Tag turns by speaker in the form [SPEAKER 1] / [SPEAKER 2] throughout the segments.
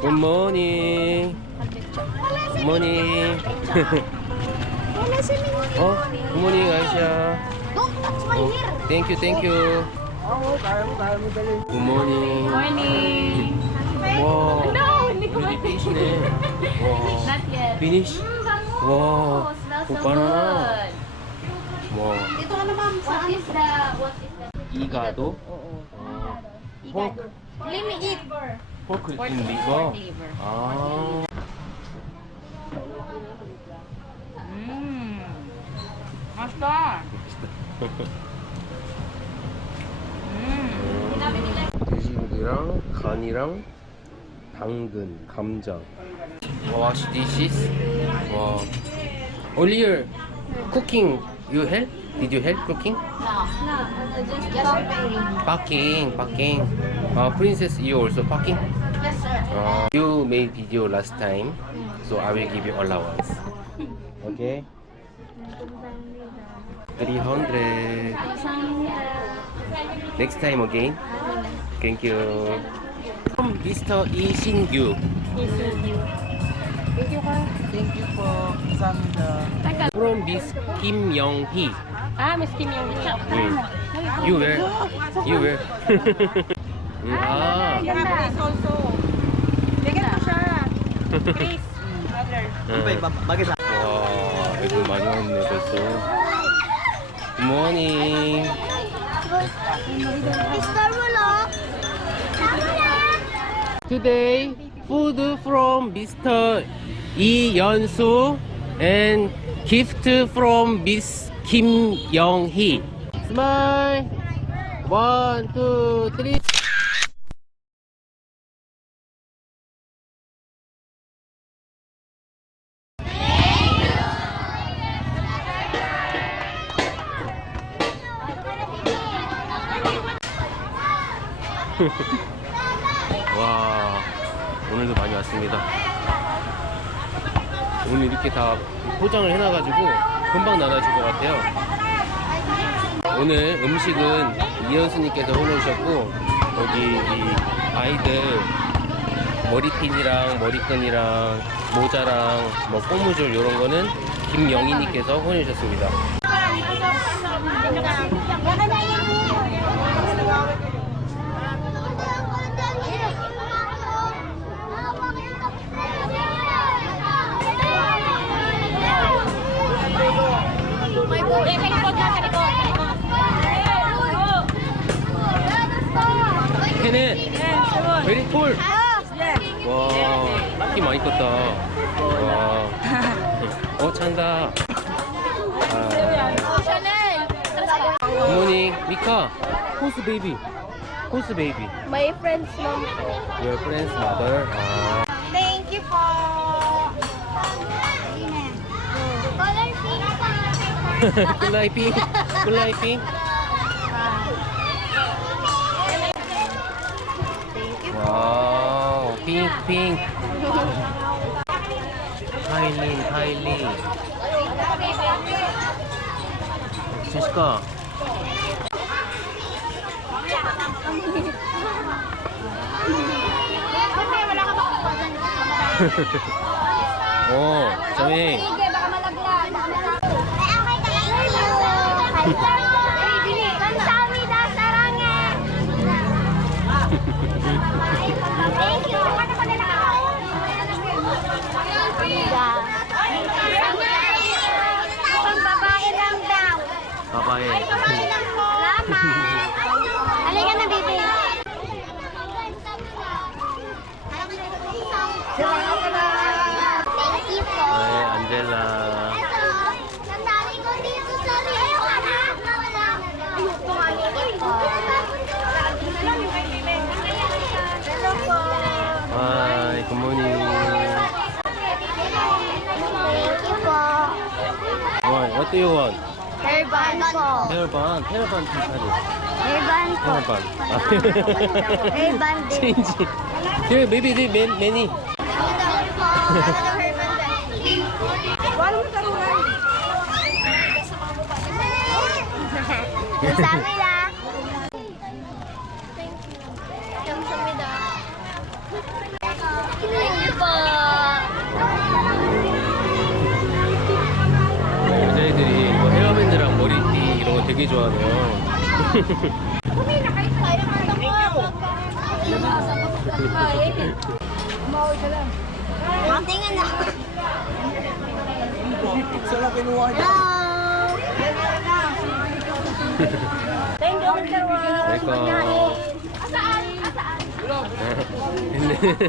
[SPEAKER 1] 굿모닝. 굿모닝.
[SPEAKER 2] Wala si Mingming.
[SPEAKER 1] 어, 굿모닝 아이샤.
[SPEAKER 2] Don't touch my
[SPEAKER 1] 어,
[SPEAKER 2] hair.
[SPEAKER 1] 땡큐 땡큐. 굿모닝.
[SPEAKER 3] Morning.
[SPEAKER 1] 와.
[SPEAKER 3] No, hindi ko
[SPEAKER 1] 우리 피니시네. 와.
[SPEAKER 3] Not yet.
[SPEAKER 1] 피니시.
[SPEAKER 3] Mm,
[SPEAKER 1] 와.
[SPEAKER 3] Smells so
[SPEAKER 1] 오 바나나.
[SPEAKER 3] good.
[SPEAKER 1] 와.
[SPEAKER 2] Dito ka na ma'am sa
[SPEAKER 3] What
[SPEAKER 2] ano.
[SPEAKER 3] is the, what is the?
[SPEAKER 1] 이가도.
[SPEAKER 3] Oo.
[SPEAKER 1] 어. 포크.
[SPEAKER 2] Let me eat.
[SPEAKER 1] 포크
[SPEAKER 3] Pork
[SPEAKER 1] 인 리버.
[SPEAKER 3] pork liver.
[SPEAKER 1] 아.
[SPEAKER 3] Mmm. Masarap. Mmm.
[SPEAKER 1] 돼지고기랑 간이랑 당근, 감자. 와, this is 와. Earlier cooking you help? Did you help cooking?
[SPEAKER 2] No, just just preparing.
[SPEAKER 1] Packing, packing. Uh, princess, you also packing?
[SPEAKER 2] Yes, sir.
[SPEAKER 1] Uh, you made video last time, so I will give you allowance. Okay? 300. Next time again. Thank you. From Mr. Lee Shin-gyu.
[SPEAKER 2] Thank you, ka.
[SPEAKER 4] Thank you po, Sandra.
[SPEAKER 1] From Miss Kim Young-hee.
[SPEAKER 3] Ah, Miss Kim yung
[SPEAKER 1] Mm. You where? You where? Mm, ah.
[SPEAKER 4] You have this also. Bigyan mo siya. Please.
[SPEAKER 1] 와, 애들 많이 왔네 벌써. 굿모닝. Today, food from Mr. Lee Yeon-soo and gift from Miss Kim Young-hee. Smile. One, two, three. 와 오늘도 많이 왔습니다 오늘 이렇게 다 포장을 해놔가지고 금방 나눠줄 것 같아요 오늘 음식은 이현수님께서 해놓으셨고 여기 이 아이들 머리핀이랑 머리끈이랑 모자랑 뭐 고무줄 이런 거는 김영희님께서 보내주셨습니다 걔는 베리 톨 와, 키 많이 컸다. 와. 어, 찬다. 아. 굿모닝, 미카. 호스 베이비. 호스 베이비.
[SPEAKER 2] My friend's mom.
[SPEAKER 1] Your friend's mother. 아.
[SPEAKER 2] Thank you po. Color pink.
[SPEAKER 1] 꿀라이핑. 꿀라이핑. 와우, 핑크, 핑 pink, pink. Kylie, Kylie. Sis oh, sabi. Ay,
[SPEAKER 2] okay, baka malaglag. Ay, okay, thank you.
[SPEAKER 1] 와, what do you want?
[SPEAKER 2] Hairband po.
[SPEAKER 1] 헤어반, 헤어반.
[SPEAKER 2] Hairband po.
[SPEAKER 1] 헤어반. 아,
[SPEAKER 2] din.
[SPEAKER 1] 체인지. Here, maybe the man, many.
[SPEAKER 2] 감사합니다.
[SPEAKER 1] 되게 좋아하네요. 그러니까.
[SPEAKER 5] Asaan?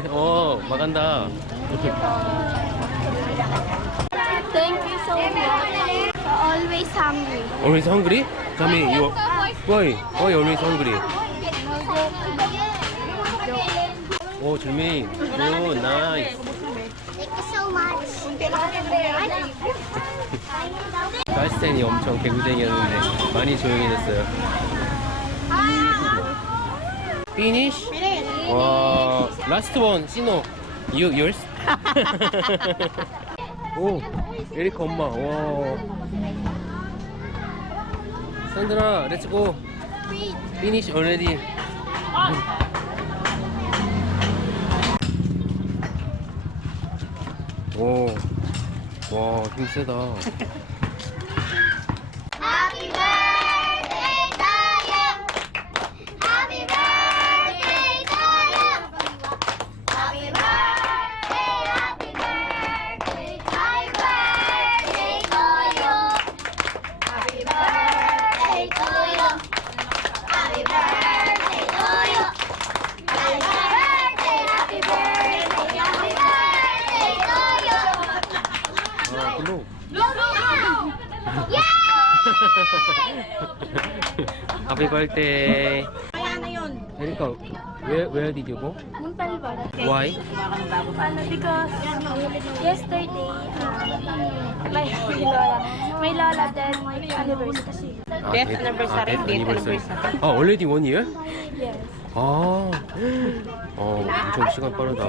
[SPEAKER 1] 어, 막간다.
[SPEAKER 5] Thank you so much. Always hungry.
[SPEAKER 1] Always hungry? Kami, you. Why? Why always hungry? 오, 줄민. 오, 나이스.
[SPEAKER 5] Thank you so much.
[SPEAKER 1] 갈스텐이 엄청 개구쟁이였는데 많이 조용해졌어요. Finish? 와, last one, 신호. You, yours? 오, 에리카 엄마. 와. 산드라, let's go. Finish already. 오, 와, 힘 세다.
[SPEAKER 5] 12 birthday.
[SPEAKER 3] Kaya na yun.
[SPEAKER 1] Very cool. Where, where did you go?
[SPEAKER 5] Muntalban.
[SPEAKER 1] Why?
[SPEAKER 5] Ano, because yesterday, uh, my, my lola, my lola death anniversary.
[SPEAKER 1] Ah,
[SPEAKER 3] Death
[SPEAKER 1] death-
[SPEAKER 3] anniversary,
[SPEAKER 1] death anniversary.
[SPEAKER 3] anniversary.
[SPEAKER 1] 아, already one year?
[SPEAKER 5] Yes.
[SPEAKER 1] 아, 어, 엄청 시간 빠르다.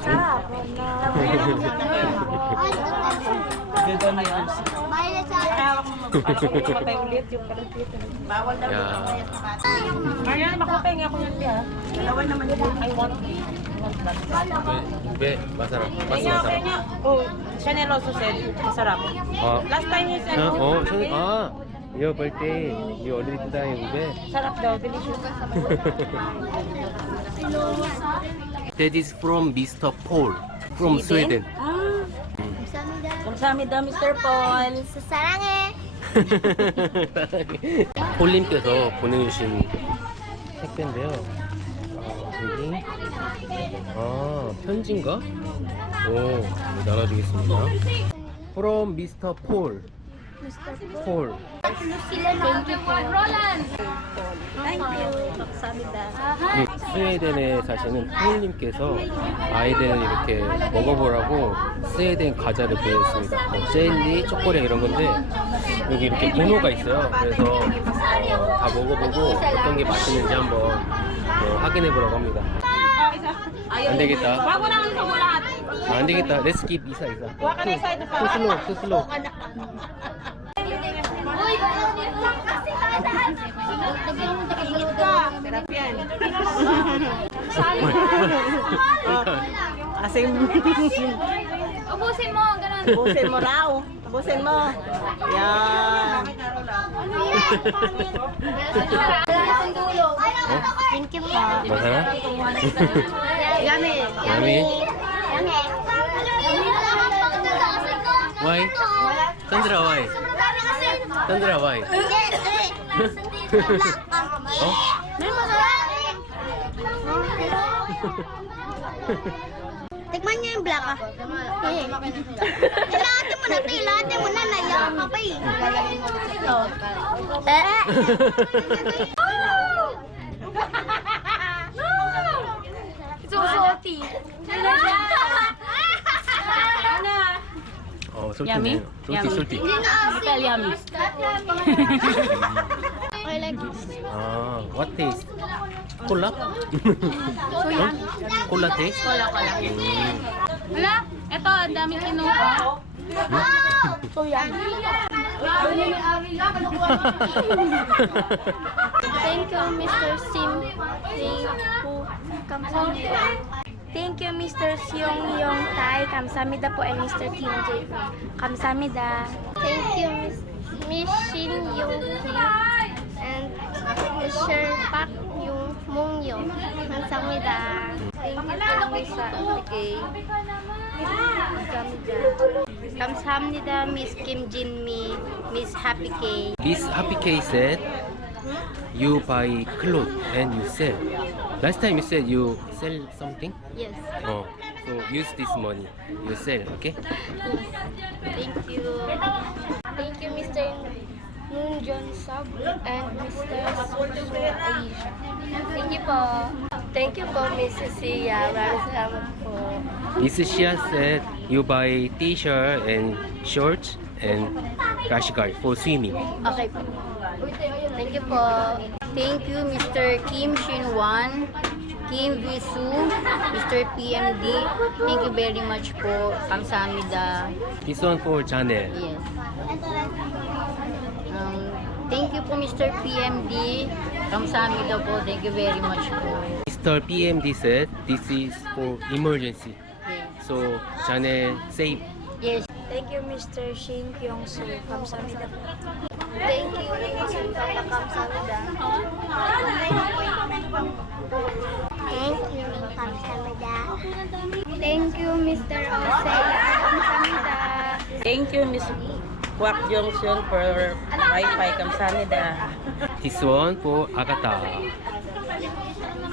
[SPEAKER 3] Kahapon na. Bawal is
[SPEAKER 1] that, is from Mr. Paul from Sweden.
[SPEAKER 3] Ah,
[SPEAKER 5] Samida.
[SPEAKER 3] 감사합니다, Mr. Paul.
[SPEAKER 5] Sasarange.
[SPEAKER 1] 폴님께서 보내주신 택배인데요. 아, 여기 아 편지인가? 오 네, 나눠주겠습니다. From Mr. Paul. 음, 스웨덴에 사시는 폴님께서 아이들은 이렇게 먹어보라고 스웨덴 과자를 보여줬습니다. 뭐 젤리, 초콜릿 이런 건데 여기 이렇게 번호가 있어요. 그래서 어, 다 먹어보고 어떤 게 맛있는지 한번 어, 확인해 보라고 합니다. 안 되겠다. 아, 안 되겠다. Keep 이사 이사. Too slow.
[SPEAKER 5] Uy, kasi tandaan
[SPEAKER 3] ako. Tabihan mo takagalaw ka. Terapian. Asim.
[SPEAKER 5] Ubusin mo, ganun.
[SPEAKER 3] Ubusin mo raw. Ubusin mo. Yan. Ano yan?
[SPEAKER 5] Thank you po.
[SPEAKER 1] Masarap?
[SPEAKER 5] Yummy.
[SPEAKER 1] Yummy.
[SPEAKER 5] Yummy.
[SPEAKER 1] Why? Sandra, why? Sandra, why?
[SPEAKER 5] oh? Tikman niya yung black ah. Ilate mo na ito, ilate mo na, nayaan ka pa eh. eh.
[SPEAKER 1] Susuti. Susuti. Salty Yummy? na yun.
[SPEAKER 5] Salty, Yummy. salty.
[SPEAKER 6] Spell yummy.
[SPEAKER 5] I like this.
[SPEAKER 1] Ah, what taste? Kulak? Kuya. Kula taste?
[SPEAKER 6] Kola, kola. Wala. Ito, ang daming kinuha. Hmm?
[SPEAKER 5] Thank you, Mr. Sim. Thank you. Kamsahamnida. Thank you, Mr. Seong Yong Tai. Kamsamida po and Mr. Kim J. Kamsamida. Thank you, Miss Shin Yong Kim and Mr. Pak Yung Mong Yong. Kamsamida. Thank you po, Miss A. Kamsamida. Kamsamida, Miss Kim Jin Mi, Miss Happy K.
[SPEAKER 1] Miss Happy K said, you buy clothes and you sell. Last time you said you sell something.
[SPEAKER 5] Yes.
[SPEAKER 1] Oh, so use this money. You sell, okay?
[SPEAKER 5] Thank you. Thank you, Mr. Moon John Sub and Mr. Aisha. Thank you po. Thank you for Mrs. Sia. Maraming salamat po.
[SPEAKER 1] Miss Shia said you buy t-shirt and shorts and rash guard for swimming.
[SPEAKER 5] Okay. Thank you po. Thank you, Mr. Kim Shin Wan, Kim Visu, Mr. PMD. Thank you very much po. Kamsahamnida.
[SPEAKER 1] This one for Chanel.
[SPEAKER 5] Yes. Um, thank you po, Mr. PMD. Kamsahamnida po. Thank you very much po.
[SPEAKER 1] Mr. PMD said this is for emergency. So Chanel save.
[SPEAKER 5] Yes. Thank you, Mr. Shin Kyung-soo. Kamsahamnida po. Thank you. Thank you, Kamsamida. Thank you, Mr. Osei Kamsamida.
[SPEAKER 3] Thank you, Miss Kwak Jong Seon for Wi-Fi
[SPEAKER 1] Kamsamida. Hiswon po Agata.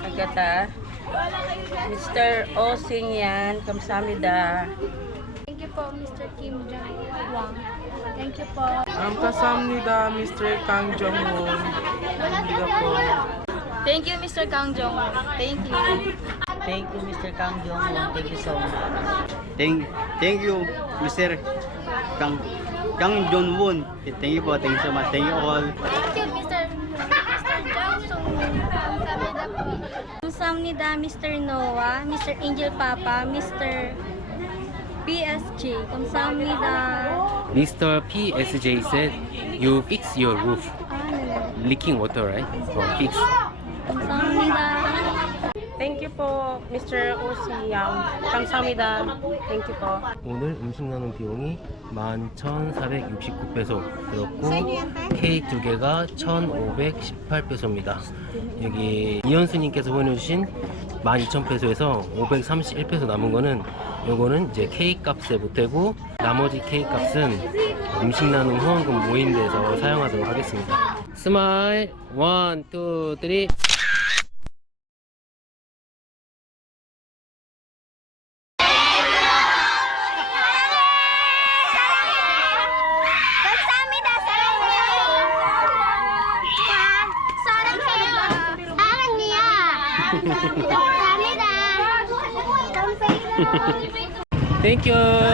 [SPEAKER 3] Agata. Mr. Osing yan, Kamsamida.
[SPEAKER 5] Thank you po, Mr. Kim Jong Wang. Thank you po.
[SPEAKER 4] Ang kasamnida Mr. Kang Jong-un. Po.
[SPEAKER 5] Thank you, Mr. Kang Jong. Thank you.
[SPEAKER 3] Thank you, Mr. Kang Jong-un. Thank you so much.
[SPEAKER 7] Thank, thank you, Mr. Kang Kang John Woon. Thank you po. Thank you so much. Thank you all.
[SPEAKER 5] Thank you, Mr. Mr. Jong Sung. Kamsahamnida po. Kamsahamnida, Mr. Noah, Mr. Angel Papa, Mr. PSG. Kamsahamnida.
[SPEAKER 1] Mr. PSJ said you fix your roof.
[SPEAKER 5] Ah, nalala.
[SPEAKER 1] Leaking water, right? Oh, fix.
[SPEAKER 5] 감사합니다.
[SPEAKER 3] Thank you po, Mr. O Siyang. Kamsahamnida. Thank you po.
[SPEAKER 1] 오늘 음식 나눔 비용이 11,469페소 들었고 케이크 두 개가 1,518페소입니다. 여기 이현수님께서 보내주신 12,000페소에서 531페소 남은 거는 요거는 이제 K 값에 보태고 나머지 K 값은 음식 나눔 후원금 모임대에서 사용하도록 하겠습니다. 스마일 1, 2, 3 Thank you.